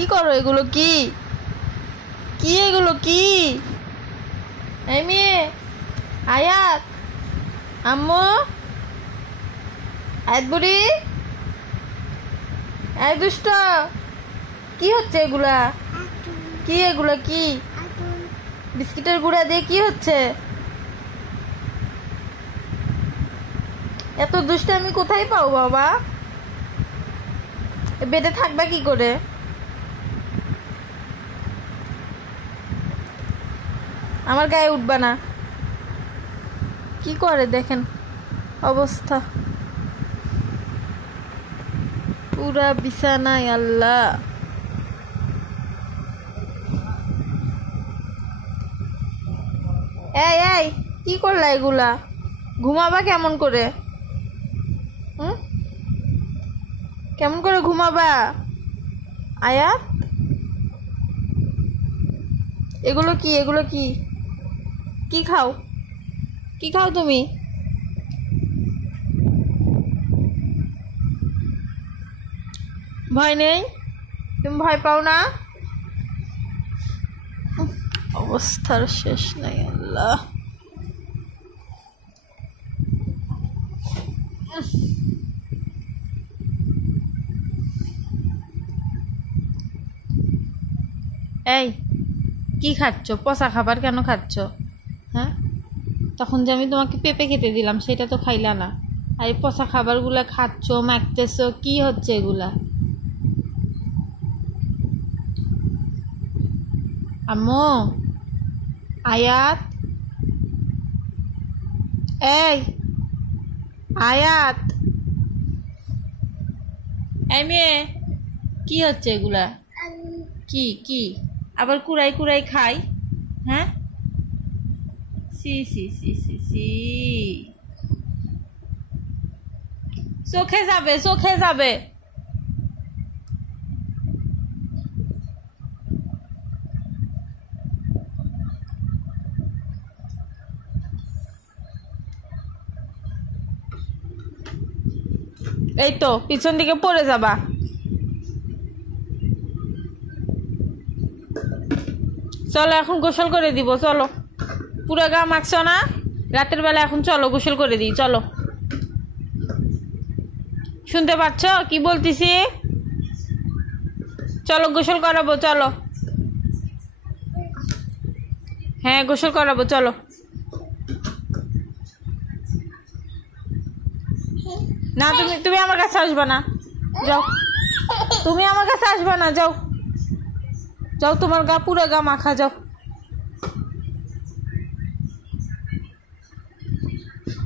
কি করো এগুলো? কি কি এগুলো? কি এই মেয়ে আয়াত, আম্মু, আয়াত বুড়ি, এই দুষ্ট, কি হচ্ছে এগুলা? কি এগুলা? কি বিস্কিটের গুঁড়া দিয়ে কি হচ্ছে? এত দুষ্ট আমি কোথায় পাবো বাবা? বেডে থাকবা কি করে? আমার গায়ে উঠবা না। কি করে দেখেন অবস্থা, পুরা বিছানায়। আল্লাহ, এই এই কি করলা এগুলা? ঘুমাবা কেমন করে? কেমন করে ঘুমাবা আয়াত? এগুলো কি? এগুলো কি? কি খাও? কি খাও তুমি? ভয় নেই? তুমি ভয় পাও না? অবস্থার শেষ নাই। আল্লাহ, এই কি খাচ্ছ? পচা খাবার কেন খাচ্ছ? হ্যাঁ, তখন যে আমি তোমাকে পেঁপে খেতে দিলাম সেটা তো খাইলা না, আর এই পচা খাবারগুলা খাচ্ছ, মাখতেছ, কি হচ্ছে এগুলা? আম্মু, আয়াত, এই আয়াত, এই মেয়ে, কি হচ্ছে এগুলা? কি কি আবার কুড়াই কুড়াই খাই? হ্যাঁ, সি সি সি সি সি, চোখে যাবে, চোখে যাবে। এই তো পিছন দিকে পড়ে যাবা। চলো এখন গোসল করে দিব, চলো। পুরো গা মাখছো না রাতের বেলা, এখন চলো গোসল করে দিই, চলো। শুনতে পাচ্ছ কি বলতেছি? চলো গোসল করাবো, চলো। হ্যাঁ গোসল করাবো, চলো। না তুমি তুমি আমার কাছে আসবা না, যাও। তুমি আমার কাছে আসবা না, যাও যাও, তোমার গা পুরো গা মাখা, যাও।